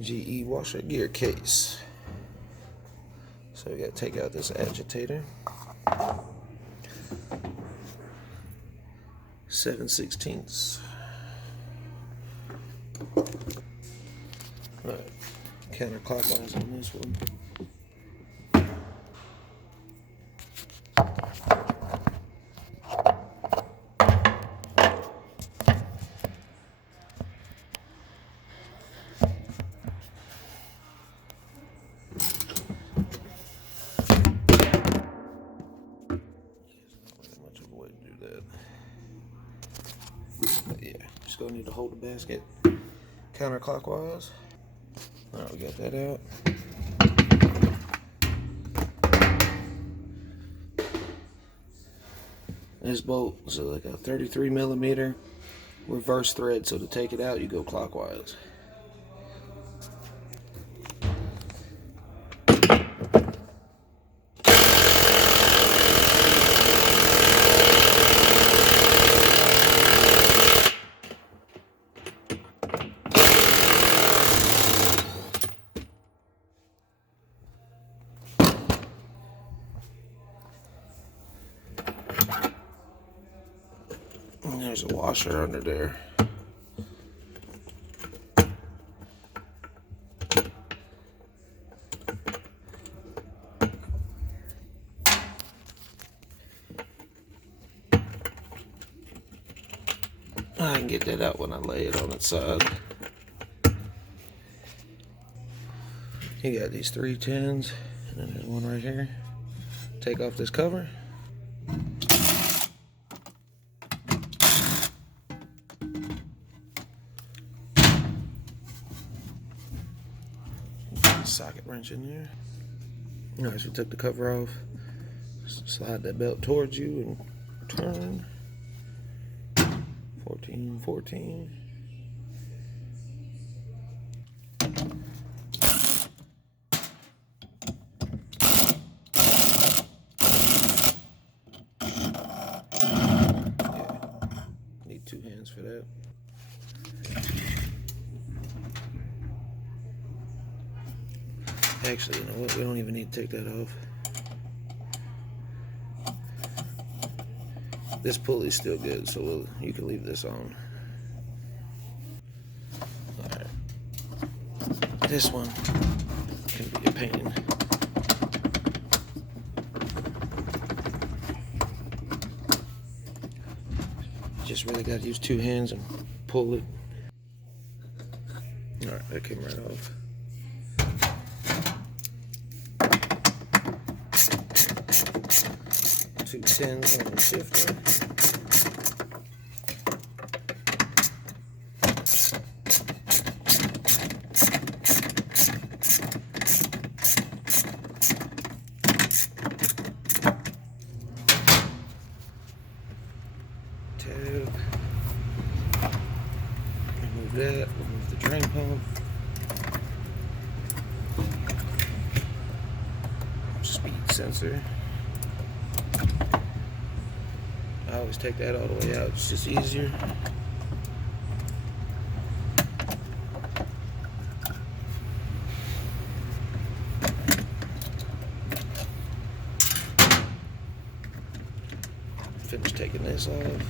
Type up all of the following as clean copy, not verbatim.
GE washer gear case. So we got to take out this agitator. 7/16. Alright, counterclockwise on this one. But yeah, just gonna need to hold the basket counterclockwise. Alright, we got that out. This bolt is like a 33mm reverse thread, so to take it out, you go clockwise. And there's a washer under there. I can get that out when I lay it on its side. You got these 3 tins, and then there's one right here. Take off this cover. Socket wrench in there. Alright, so we took the cover off. Slide that belt towards you and turn. 14, 14. Yeah, need 2 hands for that. Actually, you know what? We don't even need to take that off. This pulley's still good, so you can leave this on. Alright. This one can be a pain. Just really got to use 2 hands and pull it. Alright, that came right off. Two tins on the shifter. Tab. Remove that. Remove the drain pump. Speed sensor. I always take that all the way out, it's just easier. Finish taking this off.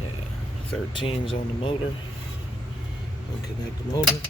Yeah, 13's on the motor. Unconnect the motor.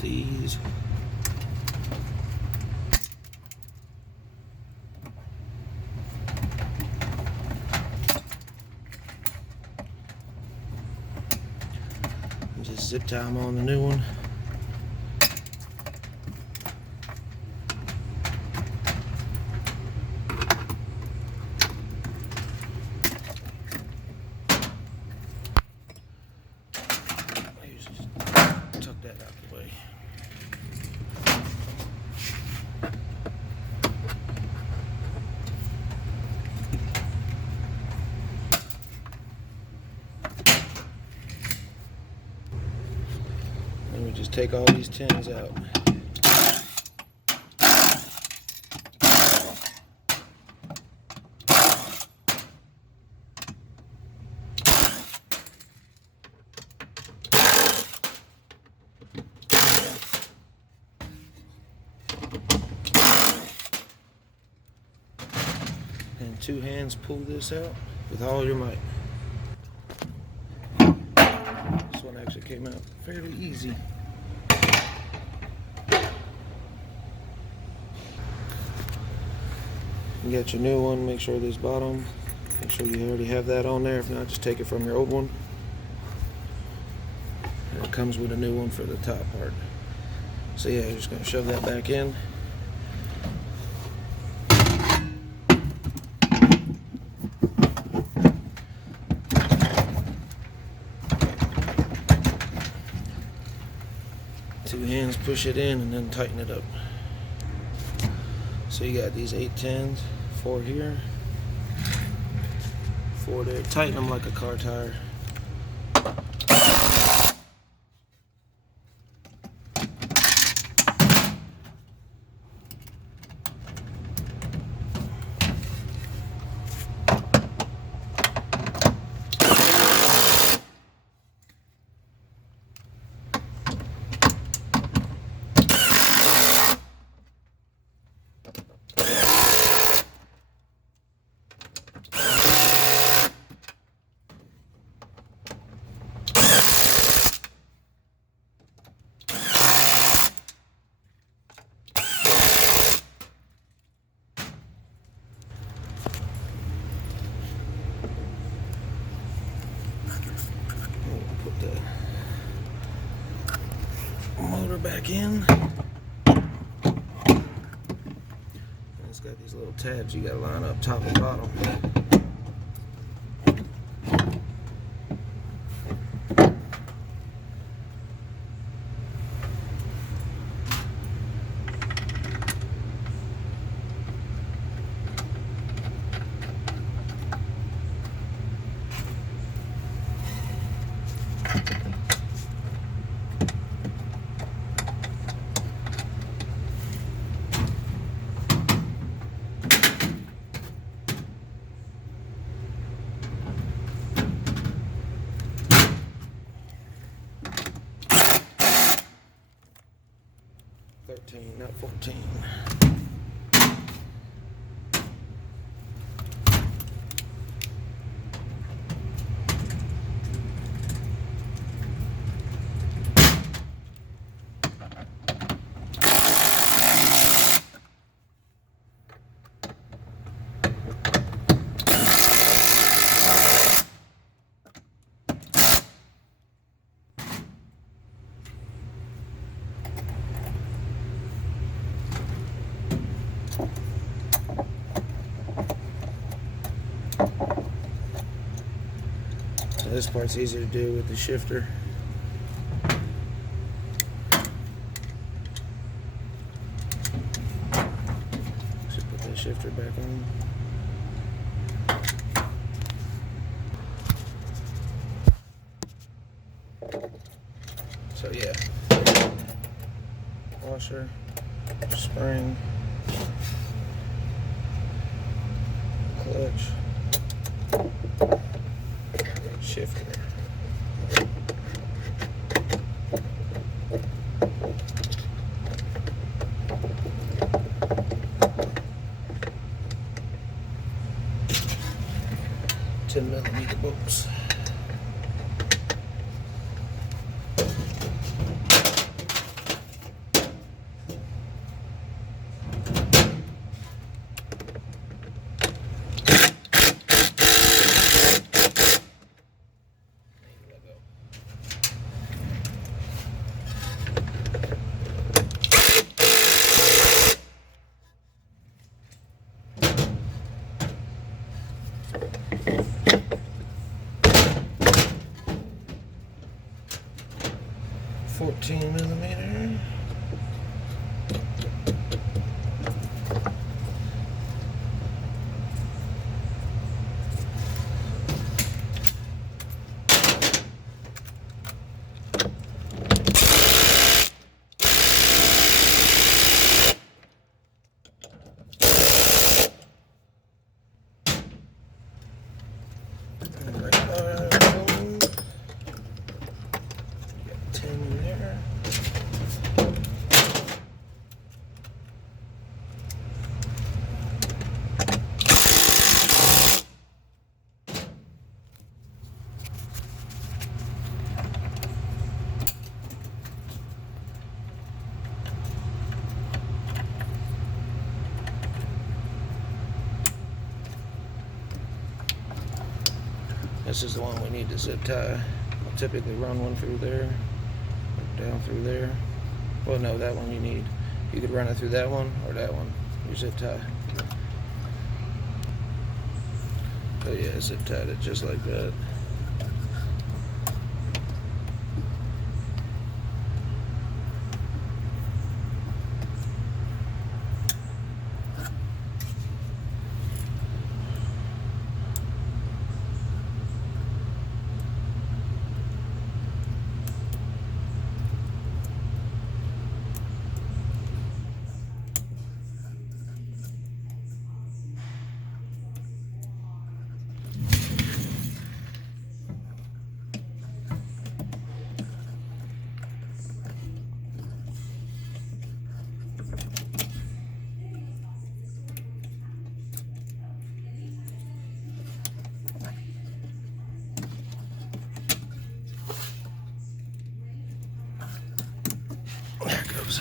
these. Just zip tie them on the new one. Tuck that out the way. And we just take all these tins out. And 2 hands pull this out with all your might. This one actually came out fairly easy. You got your new one, make sure this bottom, make sure you already have that on there. If not, just take it from your old one. And it comes with a new one for the top part. So yeah, you're just going to shove that back in. Two hands, push it in and then tighten it up. So you got these 8 tins, 4 here, 4 there. Tighten them like a car tire. Put the motor back in. And it's got these little tabs you gotta line up top and bottom. Not 14. This part's easier to do with the shifter. Just put that shifter back on. So yeah, washer, spring, clutch, shifter. $10mm bolts. $14mm. This is the one we need to zip tie. I'll typically run one through there, down through there. Well, no, that one you need. You could run it through that one or that one. You zip tie. Oh yeah, zip tied it just like that. There it goes.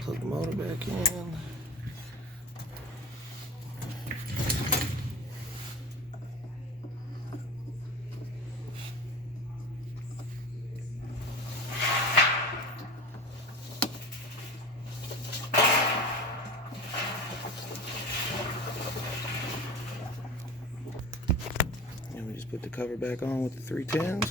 Plug the motor back in. And we just put the cover back on with the 310s.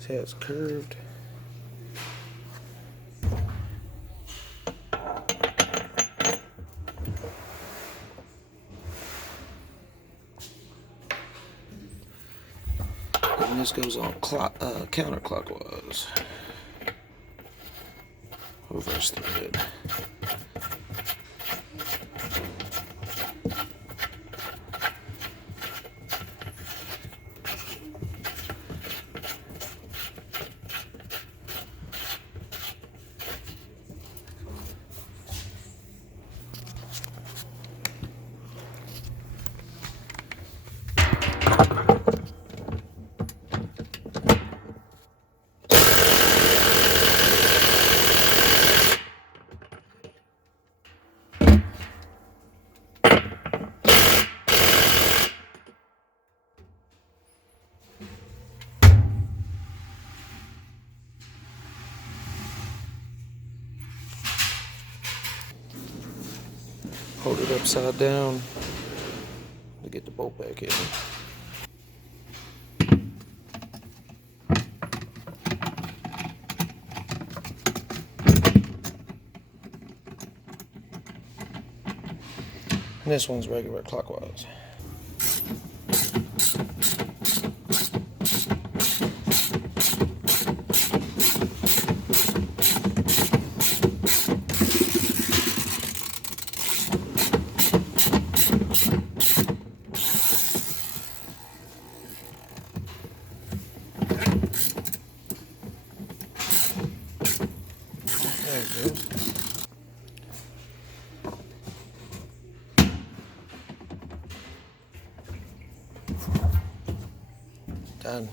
See how it's curved. And this goes on counterclockwise. Reverse thread. Hold it upside down to get the bolt back in. And this one's regular clockwise. There it goes. Done.